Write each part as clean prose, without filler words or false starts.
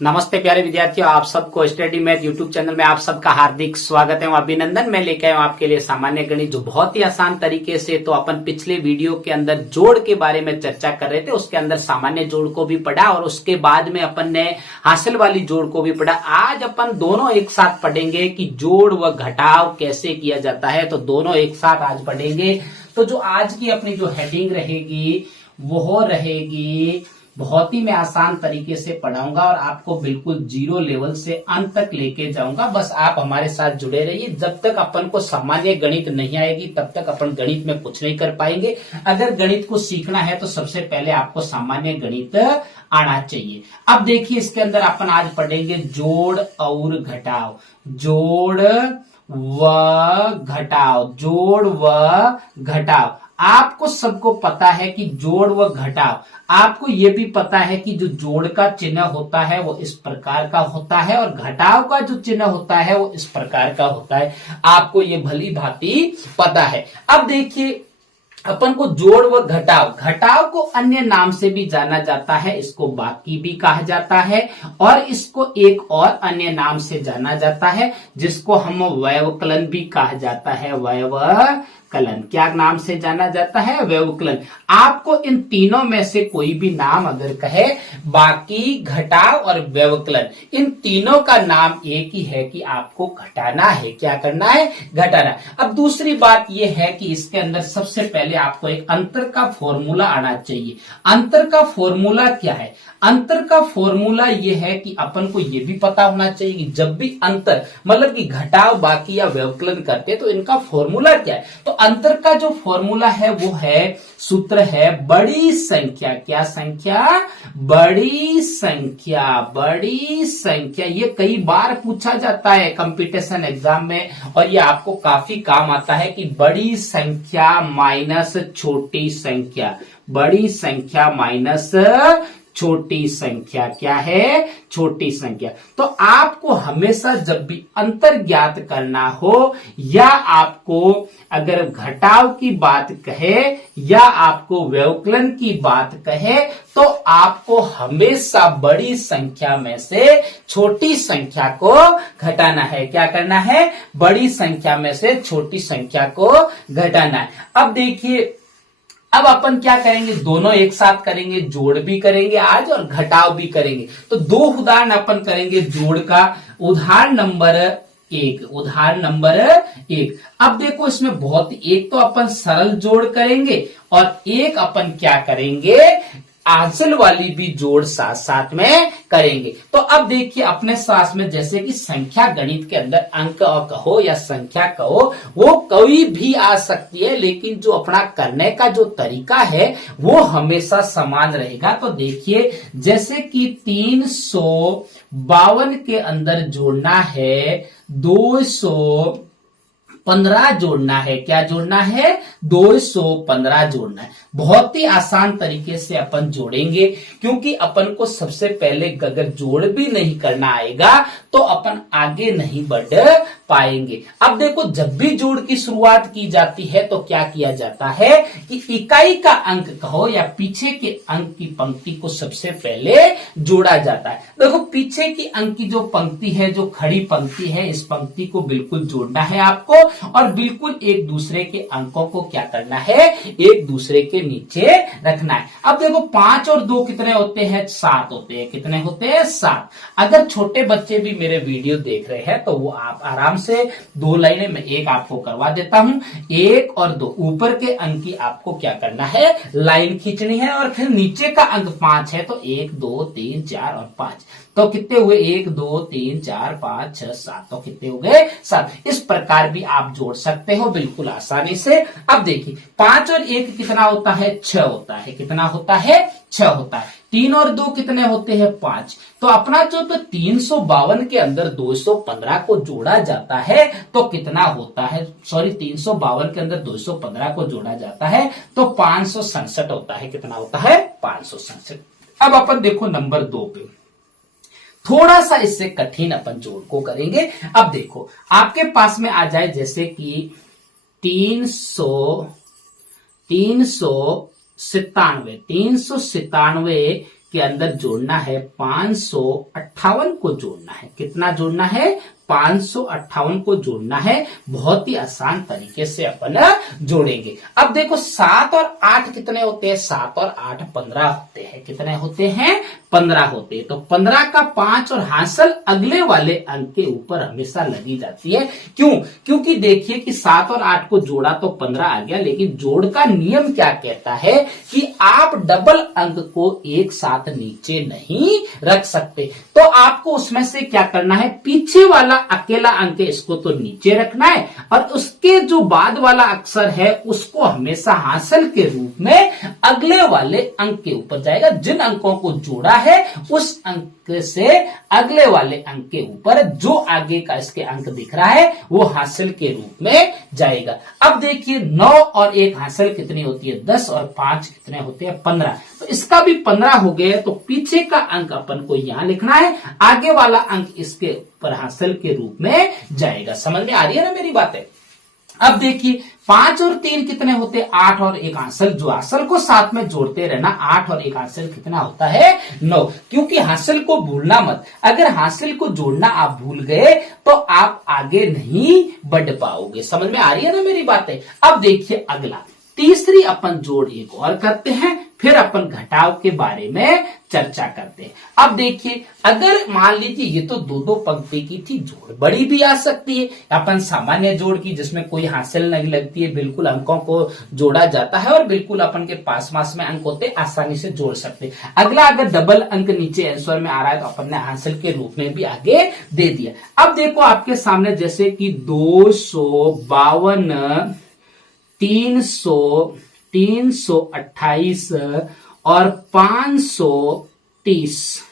नमस्ते प्यारे विद्यार्थियों, आप सबको स्टडी मैथ यूट्यूब चैनल में आप सबका हार्दिक स्वागत है। अभिनंदन। मैं लेके आया हूं आपके लिए सामान्य गणित, जो बहुत ही आसान तरीके से। तो अपन पिछले वीडियो के अंदर जोड़ के बारे में चर्चा कर रहे थे, उसके अंदर सामान्य जोड़ को भी पढ़ा और उसके बाद में अपन ने हासिल वाली जोड़ को भी पढ़ा। आज अपन दोनों एक साथ पढ़ेंगे कि जोड़ व घटाव कैसे किया जाता है। तो दोनों एक साथ आज पढ़ेंगे। तो जो आज की अपनी जो हेडिंग रहेगी वो रहेगी, बहुत ही मैं आसान तरीके से पढ़ाऊंगा और आपको बिल्कुल जीरो लेवल से अंत तक लेके जाऊंगा। बस आप हमारे साथ जुड़े रहिए। जब तक अपन को सामान्य गणित नहीं आएगी तब तक अपन गणित में कुछ नहीं कर पाएंगे। अगर गणित को सीखना है तो सबसे पहले आपको सामान्य गणित आना चाहिए। अब देखिए, इसके अंदर अपन आज पढ़ेंगे जोड़ और घटाव। जोड़ व घटाव, जोड़ व घटाव। आपको सबको पता है कि जोड़ व घटाव, आपको यह भी पता है कि जो जोड़ का चिन्ह होता है वो इस प्रकार का होता है और घटाव का जो चिन्ह होता है वो इस प्रकार का होता है। आपको ये भली भांति पता है। अब देखिए, अपन को जोड़ व घटाव, घटाव को अन्य नाम से भी जाना जाता है, इसको बाकी भी कहा जाता है और इसको एक और अन्य नाम से जाना जाता है जिसको हम व्यवकलन भी कहा जाता है। व्यवकलन क्या नाम से जाना जाता है? व्यवकलन। आपको इन तीनों में से कोई भी नाम अगर कहे, बाकी, घटाव और व्यवकलन, इन तीनों का नाम एक ही है कि आपको घटाना है। क्या करना है? घटाना। अब दूसरी बात यह है कि इसके अंदर सबसे पहले आपको एक अंतर का फॉर्मूला आना चाहिए। अंतर का फॉर्मूला क्या है? अंतर का फॉर्मूला यह है कि अपन को यह भी पता होना चाहिए कि जब भी अंतर मतलब कि घटाव, बाकी या व्यवकलन करते हैं तो इनका फॉर्मूला क्या है। तो अंतर का जो फॉर्मूला है वो है, सूत्र है बड़ी संख्या। क्या संख्या? बड़ी संख्या। बड़ी संख्या ये कई बार पूछा जाता है कंपटीशन एग्जाम में और ये आपको काफी काम आता है कि बड़ी संख्या माइनस छोटी संख्या। बड़ी संख्या माइनस छोटी संख्या क्या है? छोटी संख्या। तो आपको हमेशा जब भी अंतर ज्ञात करना हो या आपको अगर घटाव की बात कहे या आपको व्यवकलन की बात कहे तो आपको हमेशा बड़ी संख्या में से छोटी संख्या को घटाना है। क्या करना है? बड़ी संख्या में से छोटी संख्या को घटाना है। अब देखिए, अब अपन क्या करेंगे, दोनों एक साथ करेंगे। जोड़ भी करेंगे आज और घटाव भी करेंगे। तो दो उदाहरण अपन करेंगे जोड़ का। उदाहरण नंबर एक। अब देखो, इसमें बहुत एक तो अपन सरल जोड़ करेंगे और एक अपन क्या करेंगे, हासिल वाली भी जोड़ साथ साथ में करेंगे। तो अब देखिए, अपने साथ में जैसे कि संख्या गणित के अंदर अंक कहो या संख्या कहो, वो कोई भी आ सकती है, लेकिन जो अपना करने का जो तरीका है वो हमेशा समान रहेगा। तो देखिए, जैसे कि 352 के अंदर जोड़ना है 215 जोड़ना है। क्या जोड़ना है? 215 जोड़ना है। बहुत ही आसान तरीके से अपन जोड़ेंगे, क्योंकि अपन को सबसे पहले अगर जोड़ भी नहीं करना आएगा तो अपन आगे नहीं बढ़ पाएंगे। अब देखो, जब भी जोड़ की शुरुआत की जाती है तो क्या किया जाता है कि इकाई का अंक कहो या पीछे के अंक की पंक्ति को सबसे पहले जोड़ा जाता है। देखो, पीछे की अंक की जो पंक्ति है, जो खड़ी पंक्ति है, इस पंक्ति को बिल्कुल जोड़ना है आपको और बिल्कुल एक दूसरे के अंकों को क्या करना है, एक दूसरे के नीचे रखना है। अब देखो, 5 और 2 कितने होते हैं? 7 होते हैं। कितने होते हैं? 7। अगर छोटे बच्चे भी मेरे वीडियो देख रहे हैं तो वो आप आराम से 2 लाइनें में एक आपको करवा देता हूं। 1 और 2 ऊपर के अंक की आपको क्या करना है, लाइन खींचनी है और फिर नीचे का अंक 5 है तो 1 2 3 4 और 5। तो कितने हुए? 1 2 3 4 5 6 7। तो कितने हो गए? 7। इस प्रकार भी आप जोड़ सकते हो बिल्कुल आसानी से। अब देखिए, 5 और 1 कितना होता है? 6 होता है। कितना होता है? 6 होता है। 3 और 2 कितने होते हैं? 5। तो अपना जो तो 352 के अंदर 215 को जोड़ा जाता है तो कितना होता है? सॉरी, 352 के अंदर 215 को जोड़ा जाता है तो 567 होता है। कितना होता है? 567। अब अपन देखो नंबर 2 पे, थोड़ा सा इससे कठिन अपन जोड़ को करेंगे। अब देखो, आपके पास में आ जाए जैसे कि 397 इसके अंदर जोड़ना है 558 को जोड़ना है। कितना जोड़ना है? 558 को जोड़ना है। बहुत ही आसान तरीके से अपन जोड़ेंगे। अब देखो 7 और 8 कितने होते हैं? 7 और 8 15 होते हैं। कितने होते हैं? 15 होते हैं। तो 15 का 5 और हासिल अगले वाले अंक के ऊपर हमेशा लगी जाती है। क्यों? क्योंकि देखिए कि 7 और 8 को जोड़ा तो 15 आ गया, लेकिन जोड़ का नियम क्या कहता है कि आप डबल अंक को एक साथ नीचे नहीं रख सकते। तो आपको उसमें से क्या करना है? पीछे वाला अकेला अंक है इसको तो नीचे रखना है, और उसके जो बाद वाला अक्षर है उसको हमेशा हासिल के रूप में अगले वाले अंक के ऊपर जाएगा। जिन अंकों को जोड़ा है उस अंक से अगले वाले अंक के ऊपर जो आगे का इसके अंक दिख रहा है वो हासिल के रूप में जाएगा। अब देखिए 9 और 1 हासिल कितनी होती है? 10 और 5 कितने होते हैं? 15। तो इसका भी 15 हो गया। तो पीछे का अंक अपन को यहां लिखना है, आगे वाला अंक इसके ऊपर हासिल के रूप में जाएगा। समझ में आ रही है ना मेरी बातें? अब देखिए 5 और 3 कितने होते हैं? 8 और 1 हासिल। जो हासिल को साथ में जोड़ते रहना। 8 और 1 हासिल कितना होता है? 9। क्योंकि हासिल को भूलना मत। अगर हासिल को जोड़ना आप भूल गए तो आप आगे नहीं बढ़ पाओगे। समझ में आ रही है ना मेरी बातें? अब देखिए अगला तीसरी अपन जोड़ एक और करते हैं, फिर अपन घटाव के बारे में चर्चा करते हैं। अब देखिए अगर मान लीजिए ये तो दो पंक्ति की थी, जोड़ बड़ी भी आ सकती है। अपन सामान्य जोड़ की जिसमें कोई हासिल नहीं लगती है, बिल्कुल अंकों को जोड़ा जाता है और बिल्कुल अपन के पास में अंक होते, आसानी से जोड़ सकते। अगला अगर डबल अंक नीचे आंसर में आ रहा है तो अपन ने हासिल के रूप में भी आगे दे दिया। अब देखो आपके सामने जैसे कि 252, 300, 328 और 530।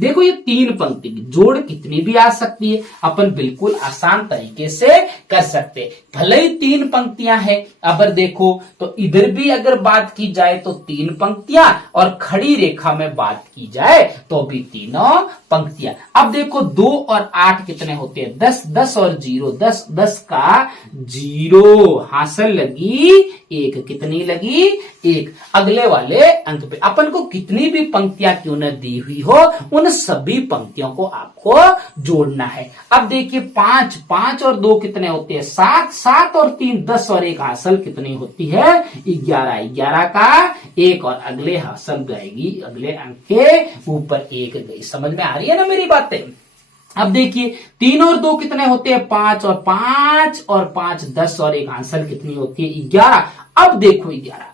देखो ये 3 पंक्ति की जोड़ कितनी भी आ सकती है, अपन बिल्कुल आसान तरीके से कर सकते हैं। भले ही 3 पंक्तियां हैं, अगर देखो तो इधर भी अगर बात की जाए तो 3 पंक्तियां, और खड़ी रेखा में बात की जाए तो भी तीनों पंक्तियां। अब देखो 2 और 8 कितने होते हैं? 10, 10 और 0 10, 10 का 0 हासिल लगी 1। कितनी लगी? 1। अगले वाले अंक पे अपन को कितनी भी पंक्तियां क्यों न दी हुई हो, उन सभी पंक्तियों को आपको जोड़ना है। अब देखिए 5 और 2 कितने होते हैं? 7, 7 और 3 10 और 1 हासिल कितनी होती है? 11। 11 का 1 और अगले हासिल जाएगी अगले अंक के ऊपर 1 गई। समझ में आ रही है ना मेरी बातें? अब देखिए 3 और 2 कितने होते हैं? 5 और 5 10 और 1 हासिल कितनी होती है? 11। अब देखो 11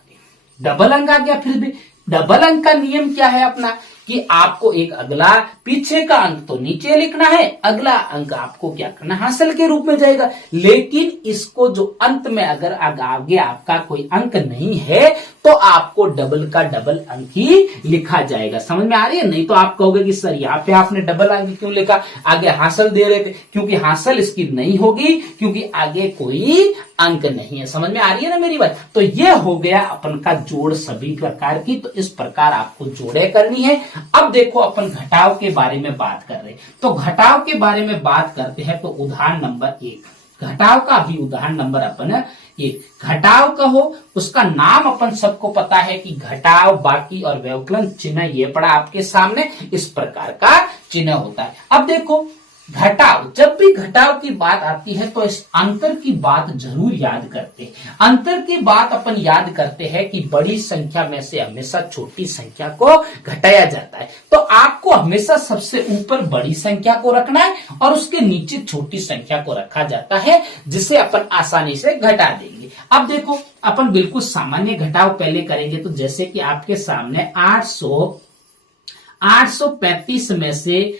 डबल अंक आ गया। फिर भी डबल अंक का नियम क्या है अपना कि आपको एक अगला पीछे का अंक तो नीचे लिखना है, अगला अंक आपको क्या करना? हासिल के रूप में जाएगा। लेकिन इसको जो अंत में अगर आगे आपका कोई अंक नहीं है तो आपको डबल का डबल अंक ही लिखा जाएगा। समझ में आ रही है? नहीं तो आप कहोगे कि सर यहाँ पे आपने डबल अंक क्यों लिखा, आगे हासिल दे रहे थे। क्योंकि हासिल इसकी नहीं होगी, क्योंकि आगे कोई अंक नहीं है। समझ में आ रही है ना मेरी बात? तो ये हो गया अपन का जोड़ सभी प्रकार की। तो इस प्रकार आपको जोड़े करनी है। अब देखो अपन घटाव के बारे में बात कर रहे हैं, तो घटाव के बारे में बात करते हैं। तो उदाहरण नंबर 1 घटाव का भी उदाहरण नंबर अपन 1 घटाव का हो, उसका नाम अपन सबको पता है कि घटाव, बाकी और व्यवकलन चिन्ह ये पड़ा आपके सामने। इस प्रकार का चिन्ह होता है। अब देखो घटाव, जब भी घटाव की बात आती है तो इस अंतर की बात जरूर याद करते हैं। अंतर की बात अपन याद करते हैं कि बड़ी संख्या में से हमेशा छोटी संख्या को घटाया जाता है। तो आपको हमेशा सबसे ऊपर बड़ी संख्या को रखना है और उसके नीचे छोटी संख्या को रखा जाता है, जिसे अपन आसानी से घटा देंगे। अब देखो अपन बिल्कुल सामान्य घटाव पहले करेंगे। तो जैसे कि आपके सामने 835 में से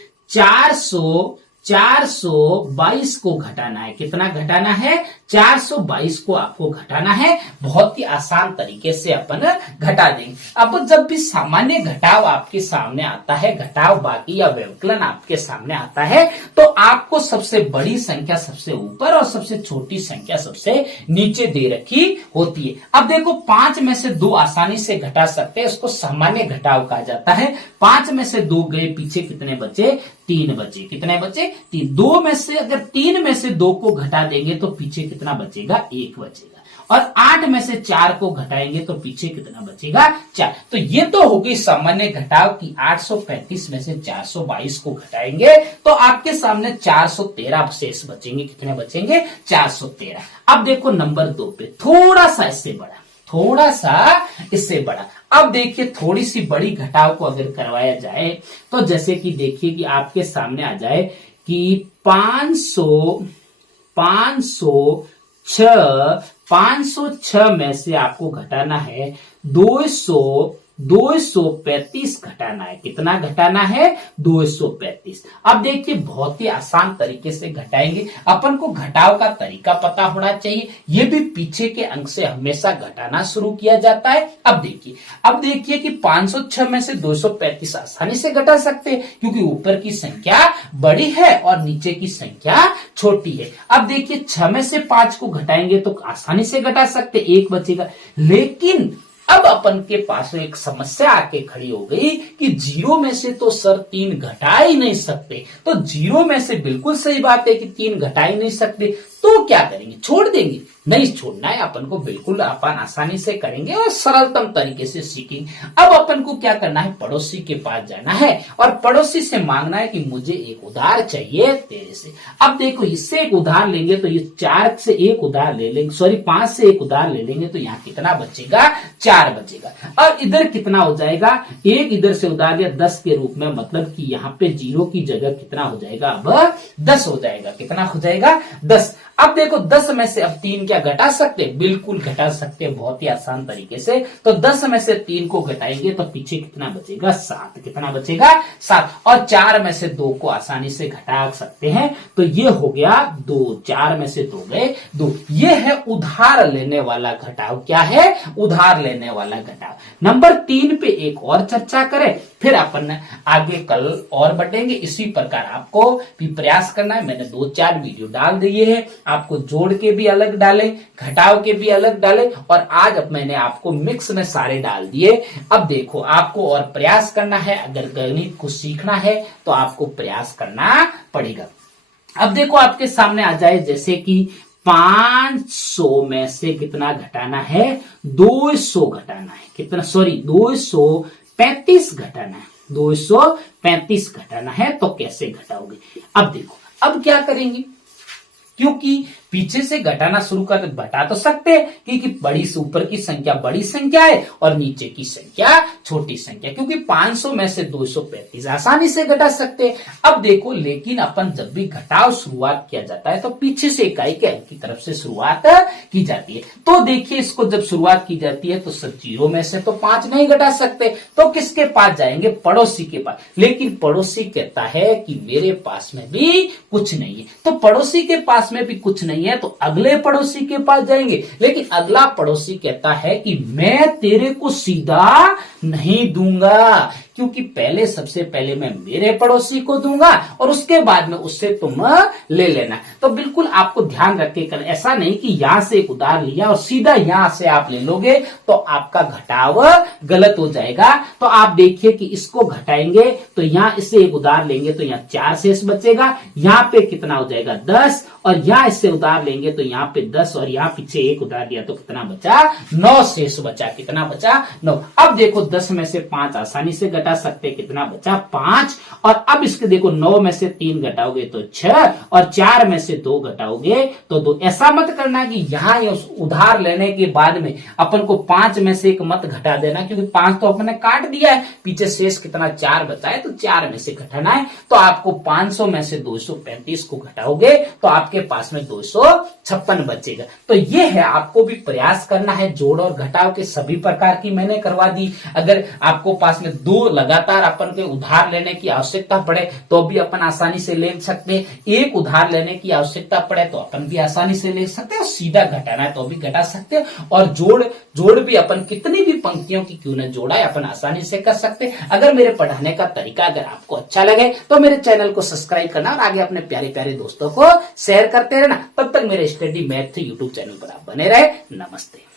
422 को घटाना है। कितना घटाना है? 422 को आपको घटाना है। बहुत ही आसान तरीके से अपन घटा देंगे। अब जब भी सामान्य घटाव आपके सामने आता है, घटाव, बाकी या व्यवकलन आपके सामने आता है, तो आपको सबसे बड़ी संख्या सबसे ऊपर और सबसे छोटी संख्या सबसे नीचे दे रखी होती है। अब देखो 5 में से 2 आसानी से घटा सकते हैं, इसको सामान्य घटाव कहा जाता है। 5 में से 2 गए, पीछे कितने बचे? 3 बचे। कितने बचे? 3। 2 में से अगर 3 में से 2 को घटा देंगे तो पीछे कितना बचेगा? 1 बचेगा। और 8 में से 4 को घटाएंगे तो पीछे कितना बचेगा 4। तो ये तो होगी सामान्य घटाव की 835 में से 422 को घटाएंगे तो आपके सामने 413 शेष बचेंगे। कितने बचेंगे 413। अब देखो नंबर 2 पे थोड़ा सा इससे बड़ा, थोड़ा सा इससे बड़ा। अब देखिए थोड़ी सी बड़ी घटाव को अगर करवाया जाए तो जैसे कि देखिए कि आपके सामने आ जाए कि 506 में से आपको घटाना है 235 घटाना है। कितना घटाना है 235। अब देखिए बहुत ही आसान तरीके से घटाएंगे। अपन को घटाव का तरीका पता होना चाहिए। ये भी पीछे के अंक से हमेशा घटाना शुरू किया जाता है। अब देखिए कि 506 में से 235 आसानी से घटा सकते हैं क्योंकि ऊपर की संख्या बड़ी है और नीचे की संख्या छोटी है। अब देखिए 6 में से 5 को घटाएंगे तो आसानी से घटा सकते, 1 बचेगा। लेकिन अब अपन के पास एक समस्या आके खड़ी हो गई कि 0 में से तो सर 3 घटा ही नहीं सकते। तो 0 में से बिल्कुल सही बात है कि 3 घटा ही नहीं सकते, तो क्या करेंगे, छोड़ देंगे? नहीं छोड़ना है अपन को, बिल्कुल अपन आसानी से करेंगे और सरलतम तरीके से सीखेंगे। अब अपन को क्या करना है, पड़ोसी के पास जाना है और पड़ोसी से मांगना है कि मुझे एक उधार चाहिए तेरे से। अब देखो इससे एक उधार लेंगे तो ये 4 से एक उधार ले लेंगे, सॉरी 5 से एक उधार ले लेंगे तो यहाँ कितना बचेगा 4 बचेगा। और इधर कितना हो जाएगा, एक इधर से उधार लिया 10 के रूप में, मतलब कि यहाँ पे 0 की जगह कितना हो जाएगा अब 10 हो जाएगा। कितना हो जाएगा 10। अब देखो 10 में से अब 3 क्या घटा सकते, बिल्कुल घटा सकते हैं बहुत ही आसान तरीके से। तो 10 में से 3 को घटाएंगे तो पीछे कितना बचेगा 7। कितना बचेगा 7। और 4 में से 2 को आसानी से घटा सकते हैं तो ये हो गया 2। 4 में से 2 गए 2। ये है उधार लेने वाला घटाव। क्या है, उधार लेने वाला घटाव। नंबर 3 पे एक और चर्चा करें, फिर अपन आगे कल और बढ़ेंगे। इसी प्रकार आपको भी प्रयास करना है। मैंने 2-4 वीडियो डाल दिए हैं, आपको जोड़ के भी अलग डाले, घटाव के भी अलग डाले और आज अब मैंने आपको मिक्स में सारे डाल दिए। अब देखो आपको और प्रयास करना है। अगर गणित को सीखना है तो आपको प्रयास करना पड़ेगा। अब देखो आपके सामने आ जाए जैसे कि 500 में से कितना घटाना है 200 घटाना है। कितना, सॉरी 235 घटाना है, 235 घटाना है। तो कैसे घटाओगे, अब देखो अब क्या करेंगे, क्योंकि पीछे से घटाना शुरू कर घटा तो सकते हैं क्योंकि बड़ी से ऊपर की संख्या बड़ी संख्या है और नीचे की संख्या छोटी संख्या, क्योंकि 500 में से 235 आसानी से घटा सकते हैं। अब देखो लेकिन अपन जब भी घटाव शुरुआत किया जाता है तो पीछे से इकाई के अंक की तरफ से शुरुआत की जाती है। तो देखिए इसको जब शुरुआत की जाती है तो 0 में से तो 5 नहीं घटा सकते, तो किसके पास जाएंगे, पड़ोसी के पास। लेकिन पड़ोसी कहता है कि मेरे पास में भी कुछ नहीं है। तो पड़ोसी के पास में भी कुछ नहीं है तो अगले पड़ोसी के पास जाएंगे, लेकिन अगला पड़ोसी कहता है कि मैं तेरे को सीधा नहीं दूंगा, क्योंकि पहले सबसे पहले मैं मेरे पड़ोसी को दूंगा और उसके बाद में उससे तुम ले लेना। तो बिल्कुल आपको ध्यान रख के कर, ऐसा नहीं कि यहां से एक उधार लिया और सीधा यहां से आप ले लोगे तो आपका घटाव गलत हो जाएगा। तो आप देखिए कि इसको घटाएंगे तो यहां इससे एक उधार लेंगे तो यहाँ 4 शेष बचेगा, यहाँ पे कितना हो जाएगा 10, और यहां इससे उधार लेंगे तो यहाँ पे 10 और यहाँ पीछे एक उधार दिया तो कितना बचा 9 शेष बचा। कितना बचा 9। अब देखो 10 में से 5 आसानी से घटा सकते, कितना बचा 5। और अब इसके देखो 9 में से 3 घटाओगे तो 6 और 4 में से 2 घटाओगे तो 2। ऐसा मत करना कि यहाँ उधार लेने के बाद में अपन को 5 में से एक मत घटा देना, क्योंकि 5 तो अपने काट दिया है, पीछे शेष कितना 4 बचा है तो 4 में से घटाना है। तो आपको 500 में से 235 को घटाओगे तो आपके पास में 256 बचेगा। तो ये है, आपको भी प्रयास करना है। जोड़ और घटाव के सभी प्रकार की मैंने करवा दी। अगर आपको पास में 2 लगातार अपन के उधार लेने की आवश्यकता पड़े तो भी अपन आसानी से ले सकते हैं, एक उधार लेने की आवश्यकता पड़े तो अपन भी आसानी से ले सकते हैं, और सीधा घटाना है तो भी घटा सकते हैं। और जोड़ भी अपन कितनी भी पंक्तियों की क्यों न जोड़ा है अपन आसानी से कर सकते हैं। अगर मेरे पढ़ाने का तरीका अगर आपको अच्छा लगे तो मेरे चैनल को सब्सक्राइब करना और आगे अपने प्यारे प्यारे दोस्तों को शेयर करते रहना। तब तक मेरे स्टडी मैथ यूट्यूब चैनल पर आप बने रहे। नमस्ते।